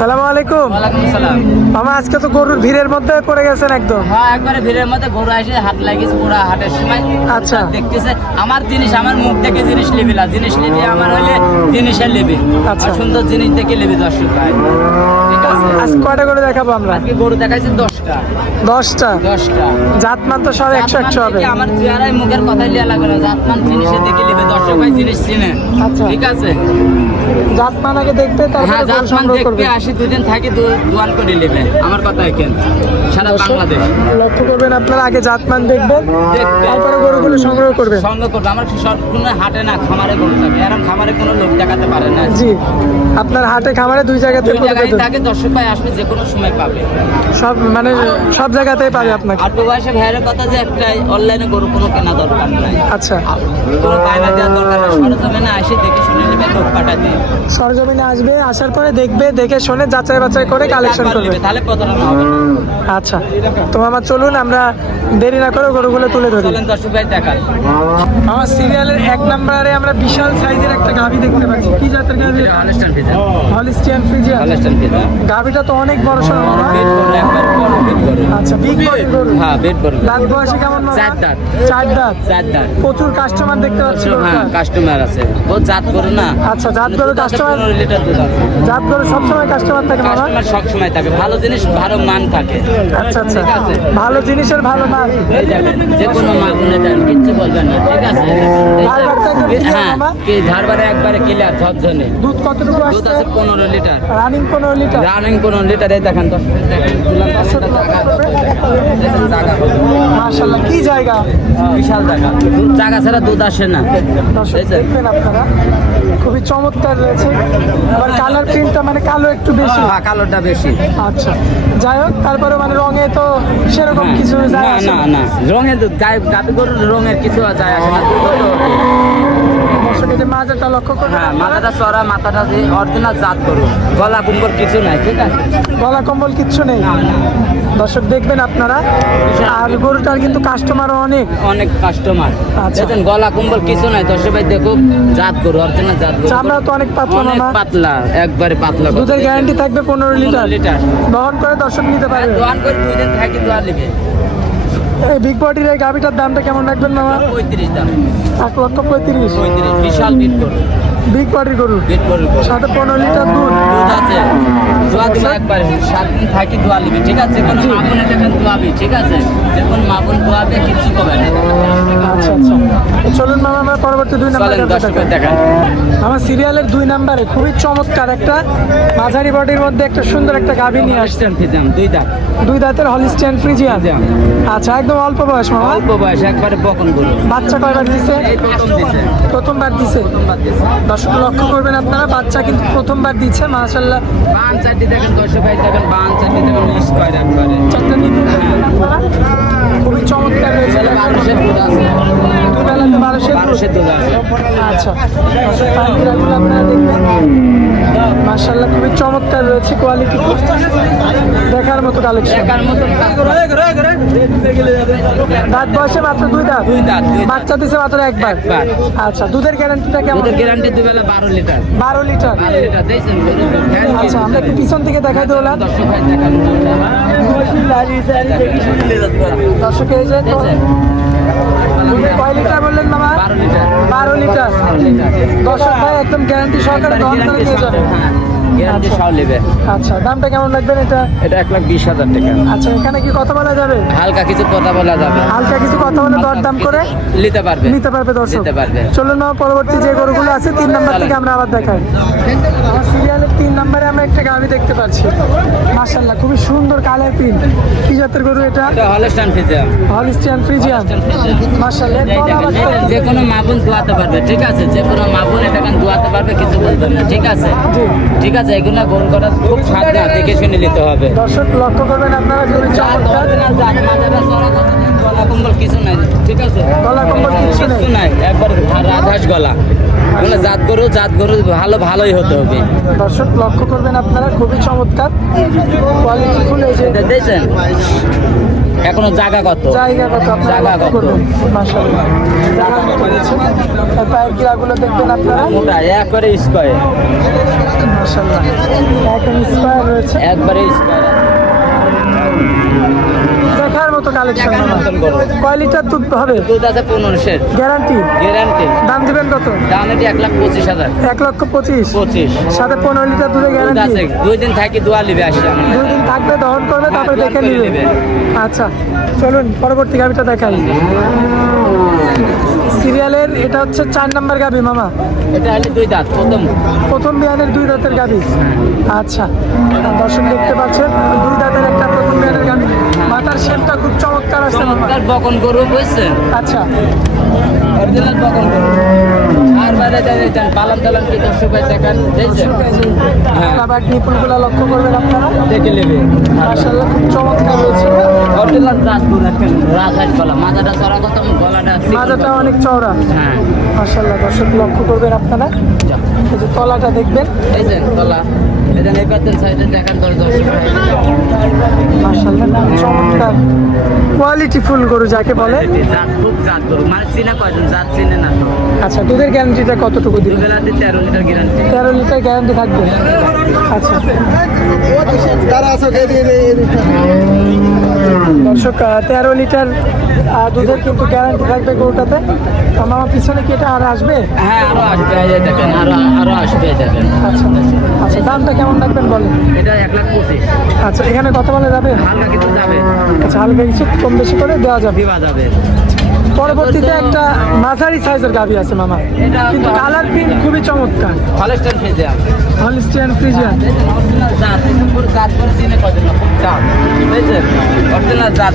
সালাম আলাইকুম। মামা আজকে তো গরুর ভিড়ের মধ্যে পড়ে গেছেন একদম। হ্যাঁ একবারে ভিড়ের মধ্যে গরু আসে হাট লাগিয়েছে পুরো হাটের সময়। আচ্ছা। দেখতেছে আমার জিনিস আমার মুখ থেকে জিনিস লিবি না। জিনিস নিবি আমার হলে জিনিসের লিবি আচ্ছা। সুন্দর জিনিস দেখে নিবি দর্শক ভাই। ঠিক আছে? আজ কয়টা করে দেখাবো আমরা? আজকে গরু দেখাইছে দশটা। দশটা? দশটা। জাতমান তো সব একশো একশো হবে। আমার চেহারায় মুখের কথাই লিয়া লাগবে না। জাতমান জিনিসের দেখে দর্শক ভাই জিনিস চিনে। আচ্ছা। ঠিক আছে? জাতমান আগে দেখবে হ্যাঁ তারপরে গরু সংগ্রহ করবে। আসি দুদিন থাকি দোয়ান করে নেবে। আমার কথা কেন সারা বাংলাদেশ। লক্ষ্য করবেন আপনারা আগে জাতমান দেখবেন তারপরে গরুগুলো সংগ্রহ করবেন সঙ্গ করবে। আমার সবগুলো হাটে না খামারে গরু থাকে এরকম খামারে কোনো লোক দেখাতে পারে না। জি। আপনার হাটে খামারে দুই জায়গাতে দুই জায়গায়। থাকে দর্শক ভাই আসবে যে কোনো সময় পাবে। সব মানে সব জায়গাতেই পাবে আপনাকে। আর বয়সে ভাইয়ের কথা যে একটাই অনলাইনে গরু কোনো কেনা দরকার নাই। আচ্ছা। কোনো বায়না দেওয়ার দরকার নাই। সরজমিনে আসে দেখে শুনে নেবে লোক পাঠা দিয়ে। সরজমিনে আসবে আসার পরে দেখবে দেখে শুনে যাচাই বাছাই করে কালেকশন করবে। তাহলে প্রতারণা হবে না। আচ্ছা। তো আমার চলুন আমরা দেরি না করে গরুগুলো তুলে ধরি। চলেন দর্শক ভাই দেখান। আমার সিরিয়ালের এক নম্বরে আমরা বিশাল সাইজের একটা গাভি দেখতে পাচ্ছি। কি জাতের গাভি হলিস্টিয়ান ফ্রিজিয়ান হলস্টাইন পিজা গাভিটা তো অনেক বড় সড়ো মামা। বেড করলে একবার বড় বেড করবে আচ্ছা বিগ বডি গরু। হ্যাঁ বেড করবে দাঁত বয়সে কেমন চার দাঁত। চার দাঁত? চার দাঁত। প্রচুর কাস্টমার দেখতে পাচ্ছি হ্যাঁ কাস্টমার আছে। ও জাত করো না। আচ্ছা জাত গরু কাস্টমার লিটার দুধ আছে। জাত গরু সবসময় কাস্টমার থাকে মামা কাস্টমার সব সময় থাকে। ভালো জিনিস ভালো মান থাকে। আচ্ছা আচ্ছা। ভালো জিনিসের ভালো যে কোনো মান নিয়ে যান কিচ্ছু বলবেন না। ঠিক আছে? হ্যাঁ কি ধারবারে একবারে ক্লিয়ার ঝরঝনে দুধ কতটুকু দুধ আছে পনেরো লিটার। রানিং পনেরো লিটার। রানিং পনেরো লিটার এই দেখেন দশ দেখেন জায়গা দেখেন জায়গা মাশাল্লাহ কি জায়গা? বিশাল জায়গা। জায়গা ছাড়া দুধ আসে না? দেখবেন আপনারা খুবই চমৎকার রয়েছে। আবার কালার প্রিন্টটা মানে কালো একটু বেশি। হ্যাঁ, কালোটা বেশি। আচ্ছা যাই হোক তারপরে মানে রঙে তো সেরকম হ্যাঁ। কিছু যায় না না গায়ে গাবি গরুর রঙের কিছু যায় আসে না। দুধ দর্শক এই যে মাজাটা লক্ষ্য করবেন হ্যাঁ মাথাটা চড়া মাথাটা যে অরিজিনাল জাত করুন। গলা কুম্বর কিছু নাই ঠিক আছে? গলা কম্বল কিচ্ছু নেই? না, না। দর্শক দেখবেন আপনারা আর গরুটার কিন্তু কাস্টমারও অনেক। অনেক কাস্টমার আচ্ছা। দেখেন গলা কুম্বল কিছু নাই। দর্শক ভাই দেখো জাত করু অরিজিনাল জাত করু চামড়া তো অনেক পাতলা অনেক মামা। পাতলা একবারে পাতলা দুধের গ্যারান্টি থাকবে পনেরো লিটার। লিটার। বহন করে দর্শক নিতে পারবে। দোয়ান করে দুই দিন থাকি দোয়া নেবে এই বিগ বডির এই গাড়িটার দামটা কেমন রাখবেন মামা? পঁয়ত্রিশ দাম। এক লক্ষ পঁয়ত্রিশ। পঁয়ত্রিশ বিশাল বিগ বিগ বডির গরু সাথে পনেরো লিটার দুধ। দুধ আছে। দোয়া দিবে একবার। সাত দিন থাকি দোয়া নিবি ঠিক আছে? কোনো মাপুনে দেখেন দোয়াবি ঠিক আছে? যে কোন মাপুন দোয়াবে কিচ্ছু কবে না। আচ্ছা আচ্ছা। চলুন মামা আমরা পরবর্তী দুই নাম্বার দেখেন। আমার সিরিয়ালের দুই নাম্বারে খুবই চমৎকার একটা মাঝারি বডির মধ্যে একটা সুন্দর একটা গাভী নিয়ে আসছে আসছেন। ফিজাম দুই দাঁত। দুই দাঁতের হলিস্টিয়ান ফ্রিজিয়ান ফিজাম আচ্ছা একদম অল্প বয়স মামা। অল্প বয়স একবারে বকন গরু বাচ্চা কয়বার দিছে। প্রথমবার দিছে। প্রথমবার দিছে। দর্শক লক্ষ্য করবেন আপনারা বাচ্চা কিন্তু প্রথমবার দিচ্ছে মাশাল্লাহ বান চারটি দেখেন দর্শক ভাই দেখেন বান চারটি দেখেন করে একবারে। নিতে খুবই চমৎকার হয়েছে। মানুষের আছে। বারোশো বারোশের দুধ আছে আচ্ছা দর্শক পাখিরাগুলো আপনারা দেখবেন। খুবই চমৎকার রয়েছে কোয়ালিটি দেখার মতো কালেকশন দেখার দাঁত বয়সে মাত্র দুই দাঁত? দুই দাঁত বাচ্চা দিছে মাত্র একবার। আচ্ছা দুধের গ্যারান্টিটা কেমন? দুধের গ্যারান্টি দুবেলা বারো লিটার। বারো লিটার? বারো লিটার আচ্ছা আমরা একটু পিছন থেকে দেখাই দিলাম দর্শক ভাই দেখান। দর্শক এই যে কয় লিটার বললেন মামা বারো লিটার। দর্শক ভাই একদম গ্যারান্টি সহকারে দহন করে দিয়ে যাবে গ্যারান্টি আচ্ছা। সহ নেবে। আচ্ছা দামটা কেমন লাগবেন এটা? এটা এক লাখ বিশ হাজার টাকা। আচ্ছা এখানে কি কথা বলা যাবে? হালকা কিছু কথা বলা যাবে। হালকা কিছু কথা বলে দরদাম করে নিতে পারবে। নিতে পারবে দর্শক। নিতে পারবে। চলুন না পরবর্তী যে গরুগুলো আছে তিন নাম্বার থেকে আমরা আবার দেখাই। সিরিয়ালের তিন নাম্বারে আমরা একটা গাভি দেখতে পাচ্ছি। মাশাল্লাহ খুবই সুন্দর কালার প্রিন্ট। কি জাতের গরু এটা? এটা হলিস্টিয়ান ফ্রিজিয়ান। এর তলা বাচ্চা যে কোনো মাপুন দোয়াতে পারবে ঠিক আছে? যে কোনো মাপুন এটা কেন দোয়াতে পারবে কিছু বলবে না ঠিক আছে? ঠিক আছে? এগুলো গরু করা খুব সাবধান দেখে শুনে নিতে হবে। দর্শক লক্ষ্য করবেন আপনারা গলা কম্বল কিছু নাই ঠিক আছে? গলা কম্বল নাই। একবার রাজহাঁস গলা। এগুলো জাত গরু জাত গরু ভালো ভালোই হতে হবে। দর্শক লক্ষ্য করবেন আপনারা খুবই চমৎকার। কোয়ালিটি ফুল এই যে এটা দেখছেন? এখনও জায়গা কত জায়গা কত জায়গা কত? আর পায়ের দেখবেন আপনারা। মোটা এক করে স্কোয়ার মাশাল্লাহ একদম স্কোয়ার রয়েছে। একবারে স্কোয়ার দেখার মতো কালেকশন কয় লিটার দুধ হবে? দুধ আছে পনেরোশের। গ্যারান্টি গ্যারান্টি দাম দিবেন কত? দাম এটি এক লাখ পঁচিশ হাজার। এক লক্ষ পঁচিশ? পঁচিশ। সাথে পনেরো লিটার দুধের গ্যারান্টি আছে। দুই দিন থাকি দোয়া লিবে আসি আমরা। দুই দিন থাকবে দহন করবে হ্যাঁ, তারপরে দেখে নিবে। আচ্ছা চলুন পরবর্তী গাভিটা দেখাই। সিরিয়ালের এটা হচ্ছে চার নাম্বার গাবি মামা। এটা হলে দুই দাঁত প্রথম। প্রথম বিয়ানের দুই দাঁতের গাবি। আচ্ছা দর্শক দেখতে পাচ্ছেন দুই দাঁতের একটা প্রথম বিয়ানের গাভি মাথার শেপটা খুব চমৎকার আছে চমৎকার বকন গরু বুঝছেন আচ্ছা। অরিজিনাল বকন গরু। আর বাইরে যান পালন টালন কি দর্শক ভাই দেখান। বাবাক নিপুণগুলো লক্ষ্য করবেন আপনারা। দেখে নেবে। মার্শাল্লাহ খুব চমৎকার রয়েছে অরিজিনাল গরু দেখেন রাজহাট গলা। মাথাটা চড়া কত গলাটা মাজাটা অনেক চওড়া। হ্যাঁ। মার্শাল্লাহ দর্শক লক্ষ্য করবেন আপনারা। এই যে তলাটা দেখবেন। দেখছেন গলা এখানে এই পাতেন সাইডে দেখান দর্শক চমৎকার। কোয়ালিটি ফুল গরু যাকে বলে। জাত খুব জাত গরু। মানে চিনে কয়জন? জাত চিনে না আচ্ছা দুধের গ্যারান্টিটা কতটুকু দিবেন? তেরো লিটার গ্যারান্টি তেরো লিটার গ্যারান্টি থাকবে। আচ্ছা। দর্শক তেরো লিটার দুধের কিন্তু গ্যারান্টি থাকবে গরুটাতে। আমার পিছনে কি এটা আর আসবে? হ্যাঁ আরও আসবে দেখেন আরও আরও আসবে দেখেন। আচ্ছা আচ্ছা দামটা কেমন রাখবেন বলেন? এটা এক লাখ পঁচিশ। আচ্ছা এখানে কত বলে যাবে? হালকা কিছু যাবে। আচ্ছা হালকা কিছু কম বেশি করে দেওয়া যাবে। দেওয়া যাবে। পরবর্তীতে একটা মাঝারি সাইজের গাভি আছে মামা। এটা কিন্তু কালার প্রিন্ট খুবই চমৎকার। হলিস্টিয়ান ফ্রিজিয়ান অরিজিনাল জাত পুরো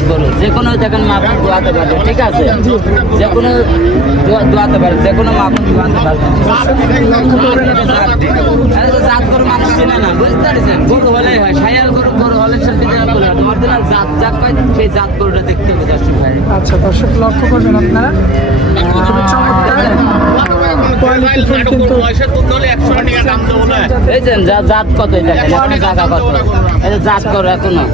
গরু। যে কোনো দেখেন দোয়াতে পারবে ঠিক আছে? যে কোনো দোয়াতে যে কোনো দোয়াতে পারবে জাত গরু মানুষ চিনে না বুঝতে পারছেন গরু হলেই হয়। সায়াল গরু গরু হলে অরিজিনাল জাত জাত পাই সেই জাত গরুটা দেখতে হবে দর্শক ভাই। আচ্ছা দর্শক লক্ষ্য করবেন আপনারা। খুবই চমৎকার কোয়ালিটি ফুল কিন্তু বুঝছেন যা জাত কত এই জায়গা কত এই জাত করো এখনও।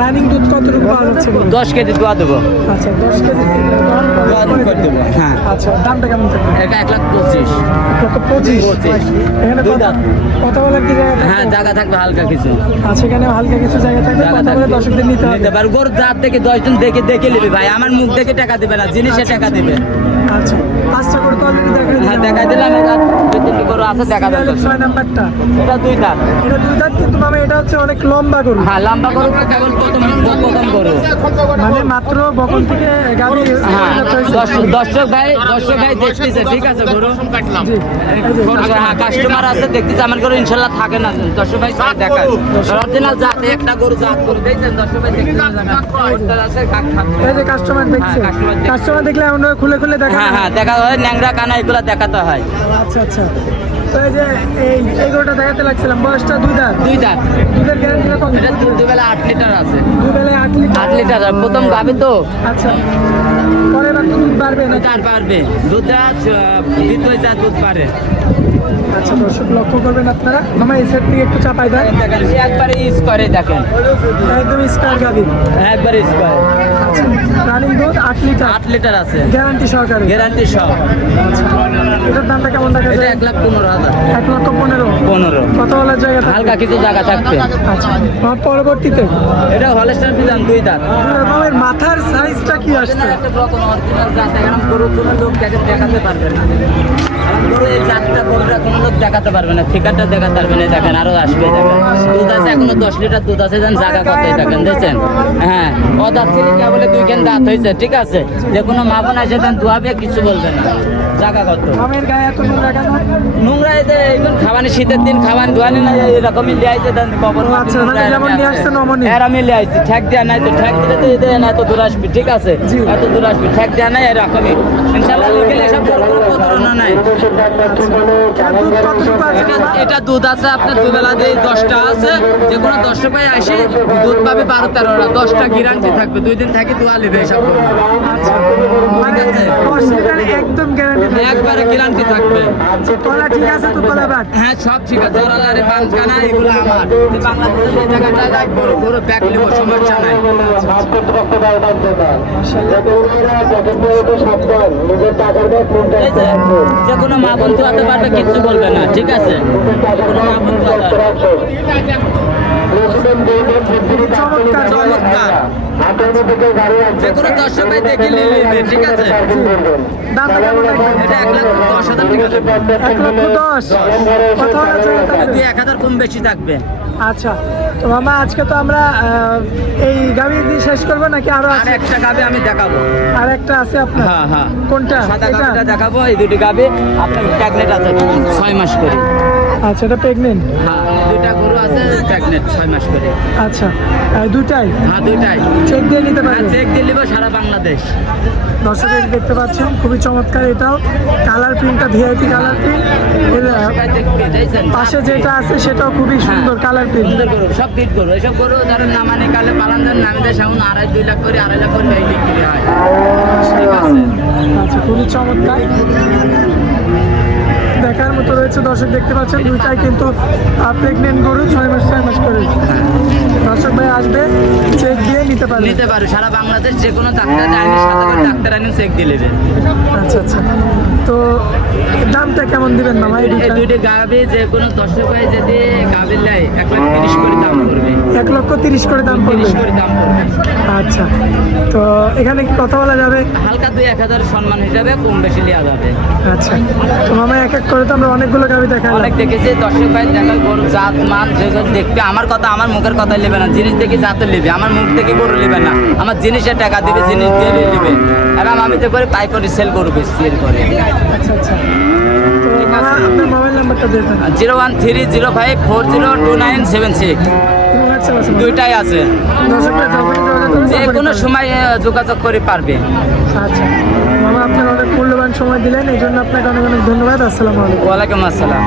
রানিং দুধ কতটুকু পাওয়া যাচ্ছে দশ কেজি দোয়া দেবো। আচ্ছা দশ কেজি করে দেবো। হ্যাঁ। আচ্ছা দামটা কেমন থাকবে? এটা এক লাখ পঁচিশ। এক লক্ষ পঁচিশ। এখানে কথা কথা বলার কি জায়গা থাকবে? হালকা কিছু। আচ্ছা এখানে হালকা কিছু জায়গা থাকবে কথা বলে দর্শকদের নিতে হবে। এবার গোর গরুর জাত দেখে দশজন দেখে দেখে নেবে ভাই। আমার মুখ দেখে টাকা দেবে না জিনিসে টাকা দেবে। আচ্ছা পাঁচটা করে তো অলরেডি দেখা হ্যাঁ দেখা দিলাম। এটা দুই তিনটি গরু আছে দেখা যাবে ছয় নাম্বারটা। এটা দুই দাঁত। এটা দুই দাঁত কিন্তু মামা এটা হচ্ছে অনেক লম্বা গরু। হ্যাঁ লম্বা গরু কেবল প্রথম প্রথম গরু। মানে মাত্র বকন থেকে গাড়ি হ্যাঁ দর্শক দর্শক ভাই দর্শক ভাই দেখতেছে ঠিক আছে গরু? হ্যাঁ কাস্টমার দেখতেছে আমার গরু ইনশাল্লাহ থাকে না। দর্শক ভাই দেখা অরিজিনাল জাত একটা গরু জাত গরু দেখছেন? দর্শক ভাই কাস্টমার দেখছে। হ্যাঁ। কাস্টমার দেখলে এমন খুলে খুলে দেখা হ্যাঁ হ্যাঁ দেখা হয় ন্যাংরা কানা এগুলো দেখাতে হয়। আচ্ছা আচ্ছা। তো এই যে এই গরুটা দেখাতে লাগছিলাম বয়সটা দুই দাঁত? দুই দাঁত। দুধের গ্যারান্টি কত? এটা দুবেলা আট লিটার আছে। দুই আট লিটার? আট লিটার প্রথম গাবে তো। আচ্ছা। পরে দুধ বাড়বে না চার পারবে দুধটা দ্বিতীয় যা দুধ পারে আচ্ছা দর্শক লক্ষ্য করবেন আপনারা। মামা এই সাইড থেকে একটু চাপাই দেন। একবারে ইউজ করে দেখেন। একদম স্টার গাবি একবারে আচ্ছা রানিং দুধ আট লিটার আট লিটার আছে। গ্যারান্টি সহকারে। গ্যারান্টি সব আচ্ছা এটার দামটা কেমন দেখা যায়? এক লাখ পনেরো হাজার। এক লক্ষ পনেরো। পনেরো। কত বলার জায়গা? হালকা কিছু জায়গা থাকবে। আচ্ছা আমার পরবর্তীতে? এটা হলস্টার বিধান দুই দাঁত। মামার মাথার সাইজটা কি আসছে? একটা রকম অরিজিনাল জাত। এখন গরু কোনো লোক দেখে দেখাতে পারবে না। গরু এই জাতটা গরুটা কোনো লোক দেখাতে পারবে না ফিকারটা দেখাতে পারবে না দেখেন আরও আসবে দেখেন। দুধ আছে এখনও দশ লিটার দুধ আছে যেন জায়গা কত দেখেন দেখছেন? হ্যাঁ ও দাঁত ছিল বলে দুই কেন দাঁত হয়েছে ঠিক আছে? যে কোনো মা বোন আসে দেন ধোয়াবে কিছু বলবে না। জায়গা কত এত নোংরা এতে এইগুলো খাবানি শীতের দিন খাবানি ধোয়ানি না এরকমই লিয়ে আইছে দেন কবর। এর আমি লিয়ে আইছি ঠেক দেওয়া নাই তো ঠেক দিলে তো এদের না এত দূর আসবি ঠিক আছে? এত দূর আসবি ঠেক দেওয়া নাই এরকমই। ইনশাল্লাহ লিখে এসব প্রতারণা নাই। এটা- দুধ আছে আপনার দুবেলা দিয়ে দশটা আছে। যে কোনো দশটা পাই আসি দুধ পাবে বারো তেরোটা। দশটা গ্যারান্টি থাকবে। দুই দিন থাকি দোয়া নেবে এসব করব। আচ্ছা। মানে একদম গ্যারান্টি একবারে গ্যারান্টি থাকবে। তলা ঠিক আছে তো তলা হ্যাঁ সব ঠিক আছে। পাঁচখানা এগুলো আমার। বাংলাদেশের এই জায়গাটায় রাখ বড় বড় ব্যাগ নেব সমস্যা নাই। যে, যে কোনো মা বন্ধু হতে পারবে কিচ্ছু বলবে না ঠিক আছে এক হাজার কম বেশি থাকবে আচ্ছা তো মামা আজকে তো আমরা এই গাবি দিয়ে শেষ করব নাকি আরও আর একটা গাবে আমি দেখাবো। আর একটা আছে আপনার? হ্যাঁ হ্যাঁ। কোনটা? সাদা গাবিটা দেখাবো এই দুটি গাবে আপনার ট্যাগলেট আছে ছয় মাস করে। আচ্ছা এটা প্রেগনেন্ট হ্যাঁ দুইটা গরু আছে প্যাগনেট ছয় মাস করে। আচ্ছা আর দুটাই হ্যাঁ দুইটাই। চেক দিয়ে নিতে হ্যাঁ পারবেন? চেক দিয়ে নিবো সারা বাংলাদেশ। দর্শক দেখতে পাচ্ছেন খুবই চমৎকার এটাও। কালার প্রিন্টটা ভিআইপি কালার প্রিন্ট পাশে যেটা আছে সেটাও খুবই সুন্দর কালার প্রিন্ট সুন্দর গরু সব ফিট গরু। এসব গরু ধরেন না মানে কালে পালান দেন নামে দেয় সামনে আড়াই দুই লাখ করে আড়াই লাখ করে বিক্রি হয়। আচ্ছা খুবই চমৎকার। দর্শক দেখতে পাচ্ছেন দুইটাই কিন্তু প্রেগনেন্ট গরু ছয় মাস ছয় মাস করে। দর্শক ভাই আসবে চেক দিয়ে নিতে পারবে। নিতে পারো সারা বাংলাদেশ যে কোনো ডাক্তার আইনি সাথে ডাক্তার আইনি চেক দিয়ে নেবে। আচ্ছা আচ্ছা। তো দামটা কেমন দিবেন মামা এই দুইটা? গাবে যে কোনো দর্শক ভাই যদি গাবে লাই এক লাখ তিরিশ করে দাম পড়বে এক লক্ষ তিরিশ করে দাম পড়বে? করে আচ্ছা। তো এখানে কি কথা বলা যাবে? হালকা দুই এক হাজার সম্মান হিসাবে কম বেশি নেওয়া যাবে। আচ্ছা। তো মামা এক এক করে তো আমরা অনেকগুলো গাড়ি দেখালাম। অনেক দেখেছি দর্শক ভাই দেখাল গরু জাত মান যেগুলো দেখবে আমার কথা আমার মুখের কথা নেবে না জিনিস দেখে জাত নেবে আমার মুখ থেকে গরু নেবে না আমার জিনিসের টাকা দিবে জিনিস দিয়ে নেবে। এবং আমি তো করে পাইকারি সেল করব সেল করে আচ্ছা আচ্ছা। তো মোবাইল নাম্বারটা zero one three zero five four zero two nine seven six. দুইটাই আছে। যে কোনো সময় যোগাযোগ করে পারবে। আচ্ছা। মামা আপনার অনেক মূল্যবান সময় দিলেন এই জন্য আপনাকে অনেক অনেক ধন্যবাদ। আসসালামু আলাইকুম। ওয়ালাইকুম আসসালাম।